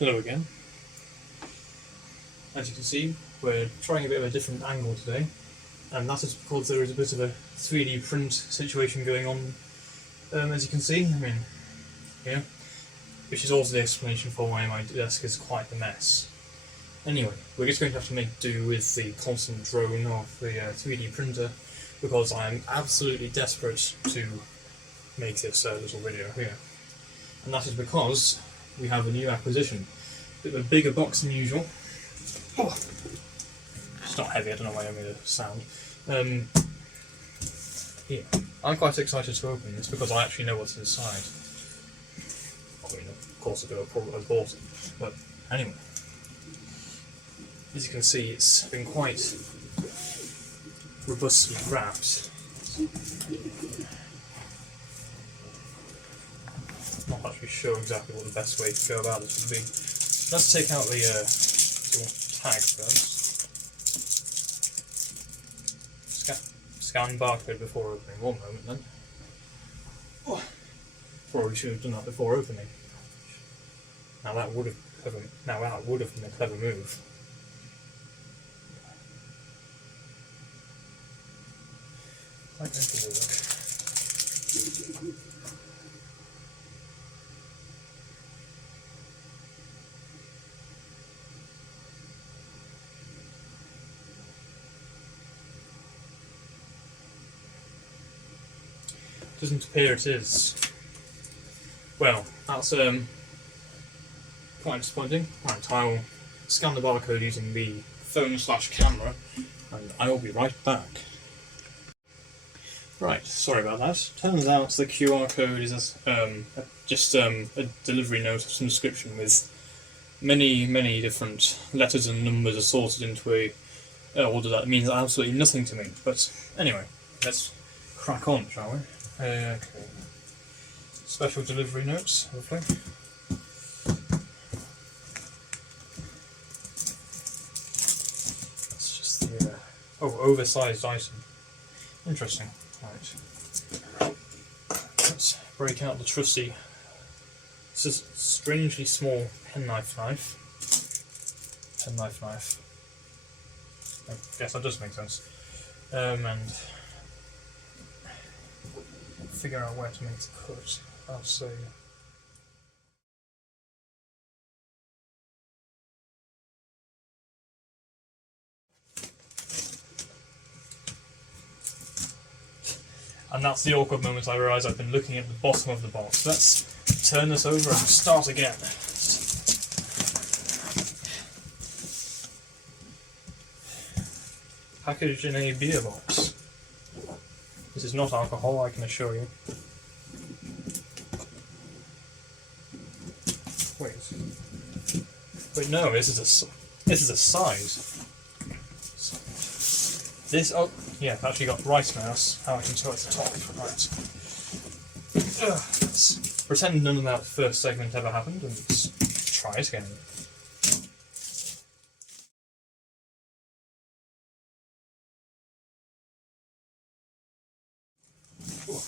Hello again. As you can see, we're trying a bit of a different angle today, and that is because there is a bit of a 3D print situation going on, as you can see, here, which is also the explanation for why my desk is quite a mess. Anyway, we're just going to have to make do with the constant drone of the 3D printer, because I am absolutely desperate to make this little video here. And that is because we have a new acquisition. A bit of a bigger box than usual. Oh, it's not heavy, I don't know why I made a sound. Yeah, I'm quite excited to open this because I actually know what's inside. I mean, of course I do, I probably bought it. But anyway, as you can see, it's been quite robustly wrapped. I'm not actually sure exactly what the best way to go about this would be. Let's take out the little tag first. Scan barcode before opening. One moment then. Oh, probably should have done that before opening. Now that would have been a clever move. That going to work. Doesn't appear it is. Well, that's quite disappointing. Right, I'll scan the barcode using the phone/camera, and I will be right back. Right, sorry about that. Turns out the QR code is just a delivery note of some description with many different letters and numbers assorted into a order that means absolutely nothing to me. But anyway, let's crack on, shall we? Okay. Special delivery notes, hopefully. That's just the oversized item. Interesting. Right. Let's break out the trusty. This is a strangely small penknife knife. I guess that does make sense. And figure out where to make the cut. I'll say. And that's the awkward moment I realise I've been looking at the bottom of the box. Let's turn this over and start again. Packaged in a beer box. This is not alcohol, I can assure you. Wait, no, this is a size. This, oh, yeah, I've actually got rice now, that's how I can tell at the top. Right. Let's pretend none of that first segment ever happened and let's try it again. Ooh.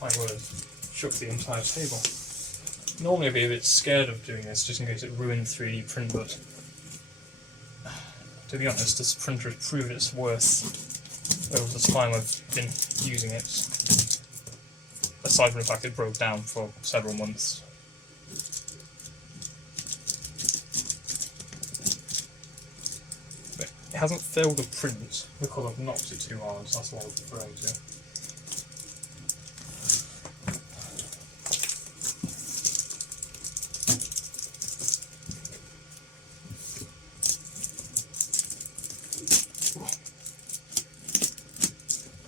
My word, shook the entire table. Normally I'd be a bit scared of doing this just in case it ruined 3D print, but to be honest, this printer has proved its worth over the time I've been using it, aside from the fact it broke down for several months. But it hasn't failed to print because I've knocked it too hard, so that's what I was referring to.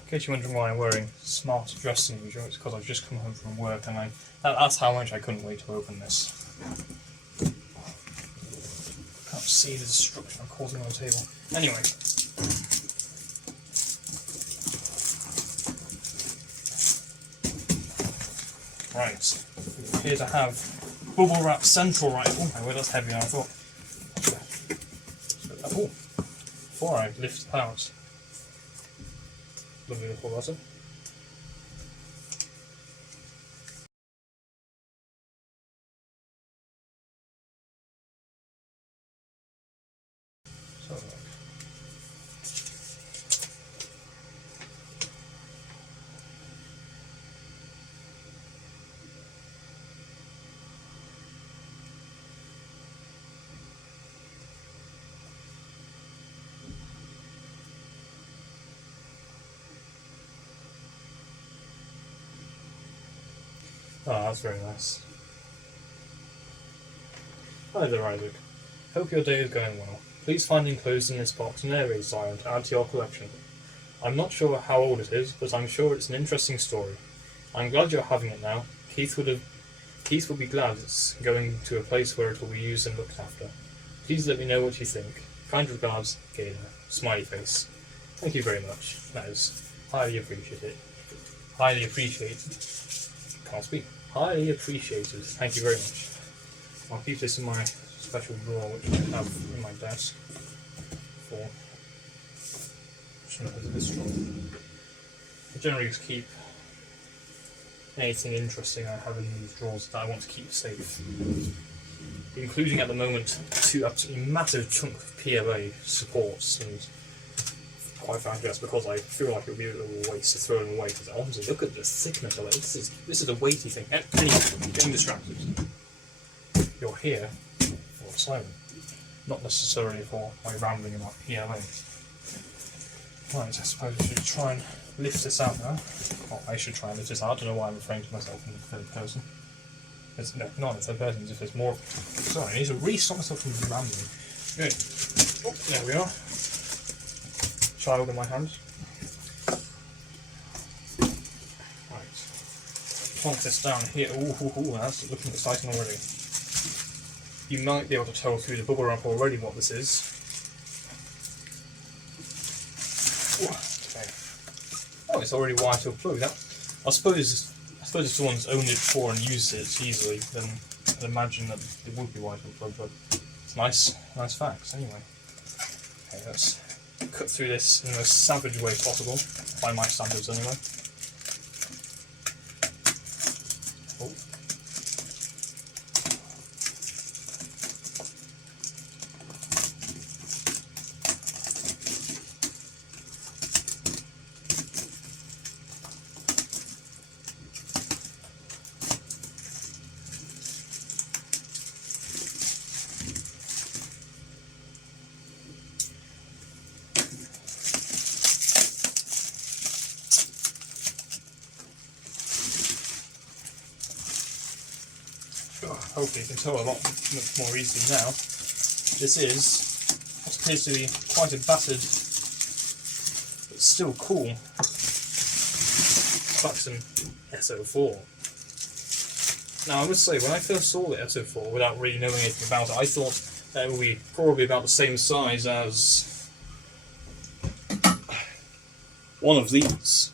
In case you're wondering why I'm wearing smart dress than usual, it's because I've just come home from work and that's how much I couldn't wait to open this. Can't see the destruction I'm causing on the table. Anyway. Right. We appear to have bubble wrap central rifle. Oh my word, that's heavier than I thought. Oh, before I lift it out. Lovely little button. Oh, that's very nice. Hi there, Isaac. Hope your day is going well. Please find enclosed in this box an air raid siren to add to your collection. I'm not sure how old it is, but I'm sure it's an interesting story. I'm glad you're having it now. Keith will be glad it's going to a place where it will be used and looked after. Please let me know what you think. Kind regards, Gaynor. Smiley face. Thank you very much. That is highly appreciated. Highly appreciated. Can't speak. Highly appreciated. Thank you very much. I'll keep this in my special drawer, which I have in my desk. For this drawer. I generally just keep anything interesting I have in these drawers that I want to keep safe. Including at the moment 2 absolutely massive chunks of PLA supports, and quite frankly that's because I feel like it would be a little waste to throw them away, because honestly look at the thickness of it. This is a weighty thing. Anyway, I'm getting distracted. You're here for a siren, not necessarily for my rambling about PLA. Right, I suppose we should try and lift this out now. Well, I should try and lift this out. I don't know why I'm referring to myself in the third person. No, not in the third person, as if there's more. Sorry, I need to re-stop myself from rambling. Good. Oh, there we are. Child in my hand. Right. Plonk this down here. Ooh, that's looking exciting already. You might be able to tell through the bubble wrap already what this is. Okay. Oh, it's already wired to a plug. I suppose if someone's owned it before and used it easily, then I'd imagine that it would be wired to a plug. But it's nice facts anyway. Okay, let's cut through this in the most savage way possible, by my standards anyway. Oh. Hopefully you can tell a lot much more easily now. This is what appears to be quite a battered, but still cool, Klaxon SO4. Now I must say, when I first saw the SO4, without really knowing anything about it, I thought that it would be probably about the same size as one of these.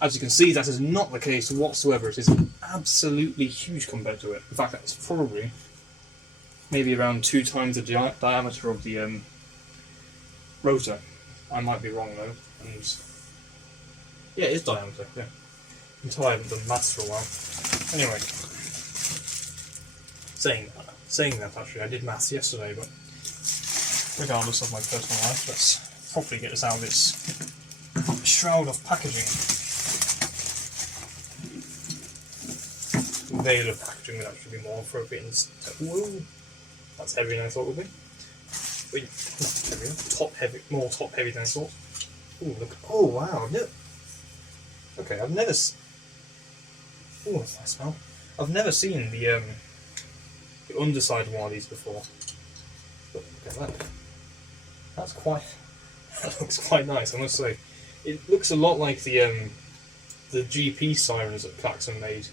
As you can see, that is not the case whatsoever. It is absolutely huge compared to it. In fact, it's probably maybe around 2 times the diameter of the rotor. I might be wrong though. And yeah, it is diameter. Yeah, until I haven't done maths for a while. Anyway, saying that actually, I did maths yesterday, but regardless of my personal life, let's properly get this out of its shroud of packaging. Veil of packaging would actually be more appropriate instead. Whoa, that's heavier than I thought it would be. Wait, heavier, more top heavy than I thought. Ooh, look! Oh wow! No. Okay, I've never. Oh, that's nice smell. I've never seen the underside of one of these before. But look at that. That's quite. That looks quite nice, I must say. It looks a lot like the GP sirens that Klaxon made.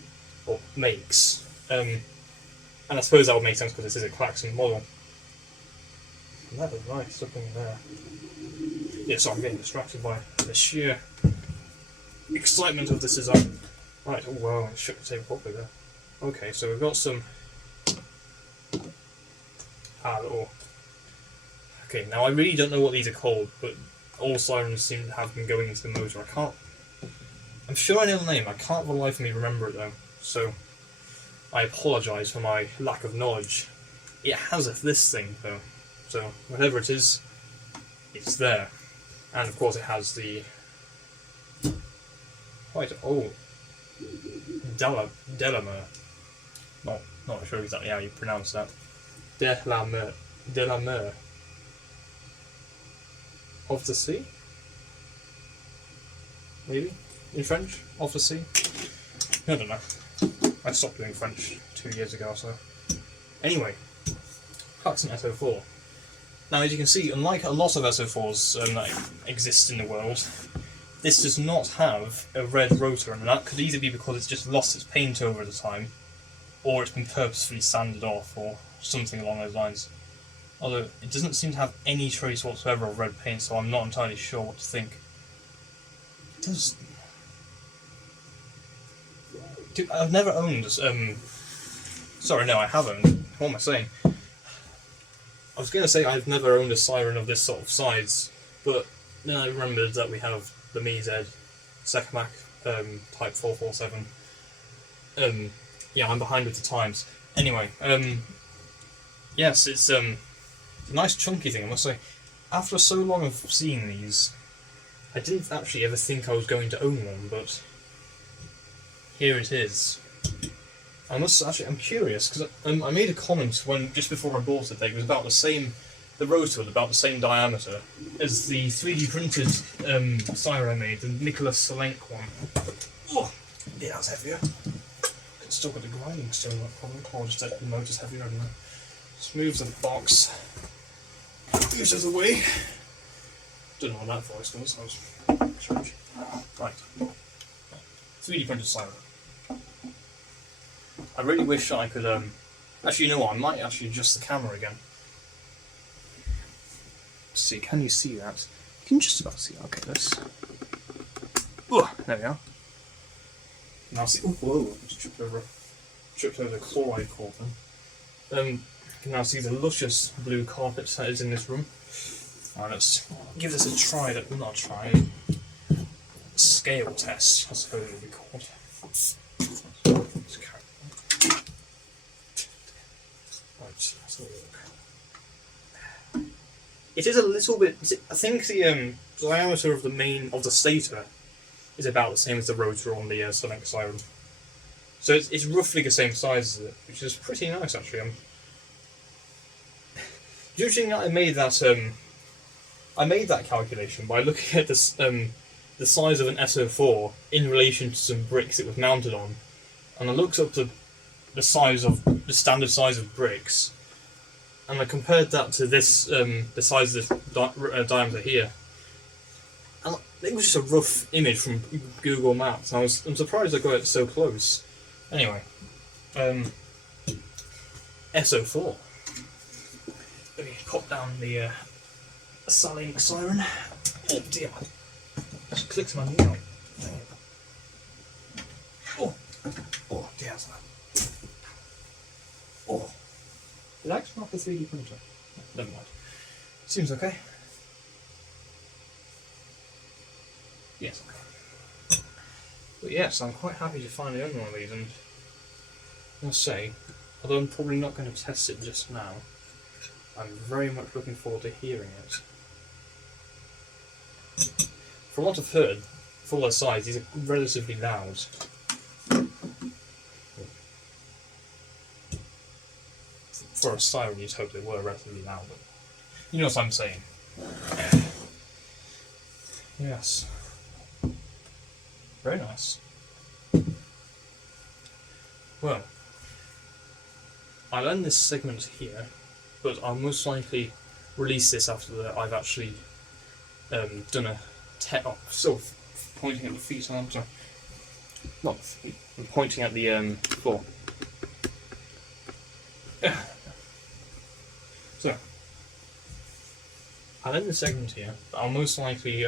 Or makes, and I suppose that would make sense because this is a Klaxon model. And that is nice looking there. Yeah, so I'm getting distracted by the sheer excitement of this design. Right, oh wow, I shook the table properly there. Okay, so we've got some little. Okay, now I really don't know what these are called, but all sirens seem to have them going into the motor. I'm sure I know the name, I can't for the life of me remember it though. So, I apologise for my lack of knowledge. It has this thing though, so whatever it is, it's there. And of course it has the Delamere. Not sure exactly how you pronounce that. Delamere. Of the sea? Maybe? In French? Of the sea? I don't know. I stopped doing French 2 years ago or so. Anyway, Klaxon SO4. Now, as you can see, unlike a lot of SO4s that exist in the world, this does not have a red rotor, and that could either be because it's just lost its paint over the time, or it's been purposefully sanded off, or something along those lines. Although, it doesn't seem to have any trace whatsoever of red paint, so I'm not entirely sure what to think. It does... Dude, I've never owned... Sorry, no, I have owned. What am I saying? I was going to say I've never owned a Siren of this sort of size, but then I remembered that we have the MeZ Secmac Type 447. Yeah, I'm behind with the times. Anyway, yes, it's a nice chunky thing, I must say. After so long of seeing these, I didn't actually ever think I was going to own one, but here it is. I'm curious, because I made a comment just before I bought it that it was about the same, the rotor was about the same diameter as the 3D printed Siren I made, the Nicholas Solenk one. Oh, yeah, that's heavier. It's still got the grinding still, that problem. Or just the motor's heavier, I don't know. Just move the box. Moves it away. Don't know what that voice was, that was strange. Right. 3D printed Siren. I really wish I could, actually, you know what, I might actually adjust the camera again. Let's see, can you see that? You can just about see that. Okay, let's... there we are. Now see... Oh, whoa, I just tripped over the chloride cord then. You can now see the luscious blue carpet that is in this room. Now let's give this a try, not a try, scale test, I suppose it would be called. It is a little bit. I think the diameter of the stator is about the same as the rotor on the Solenk Siren. So it's roughly the same size as it, which is pretty nice actually. Judging that I made that calculation by looking at this the size of an SO4 in relation to some bricks it was mounted on, and I looked up the standard size of bricks, and I compared that to this the size of this diameter here, and it was just a rough image from Google Maps. And I'm surprised I got it so close. Anyway, SO4. Let me pop down the Solenk Siren. Oh dear. Just clicked my knee out. Oh dear. Oh. Did I actually knock the 3D printer? No, never mind. Seems okay. Yes, okay. But yes, I'm quite happy to finally own one of these, and I must say, although I'm probably not going to test it just now, I'm very much looking forward to hearing it. From what I've heard, for their size, these are relatively loud. For a Siren, you'd hope they were relatively loud, but you know what I'm saying. Yes. Very nice. Well, I'll end this segment here, but I'll most likely release this after I've actually done a so pointing at the feet, I'm sorry. Not the feet, I'm pointing at the floor. So, I'll end the segment here, but I'll most likely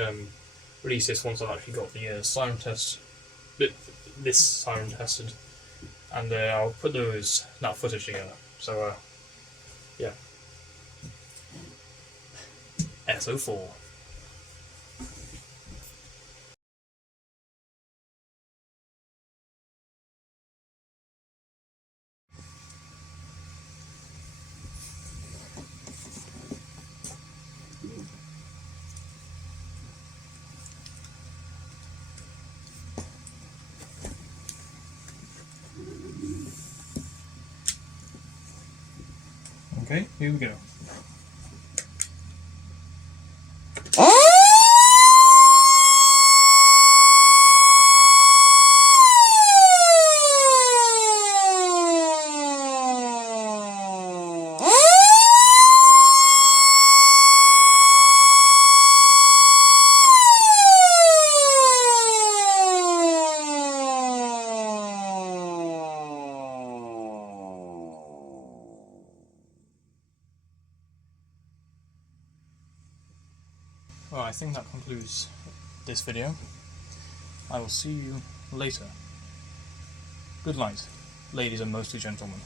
release this once I've actually got the Siren Test, this Siren tested, and I'll put that footage together. So, yeah. SO4. Okay, here we go. Well, I think that concludes this video. I will see you later. Good night, ladies and mostly gentlemen.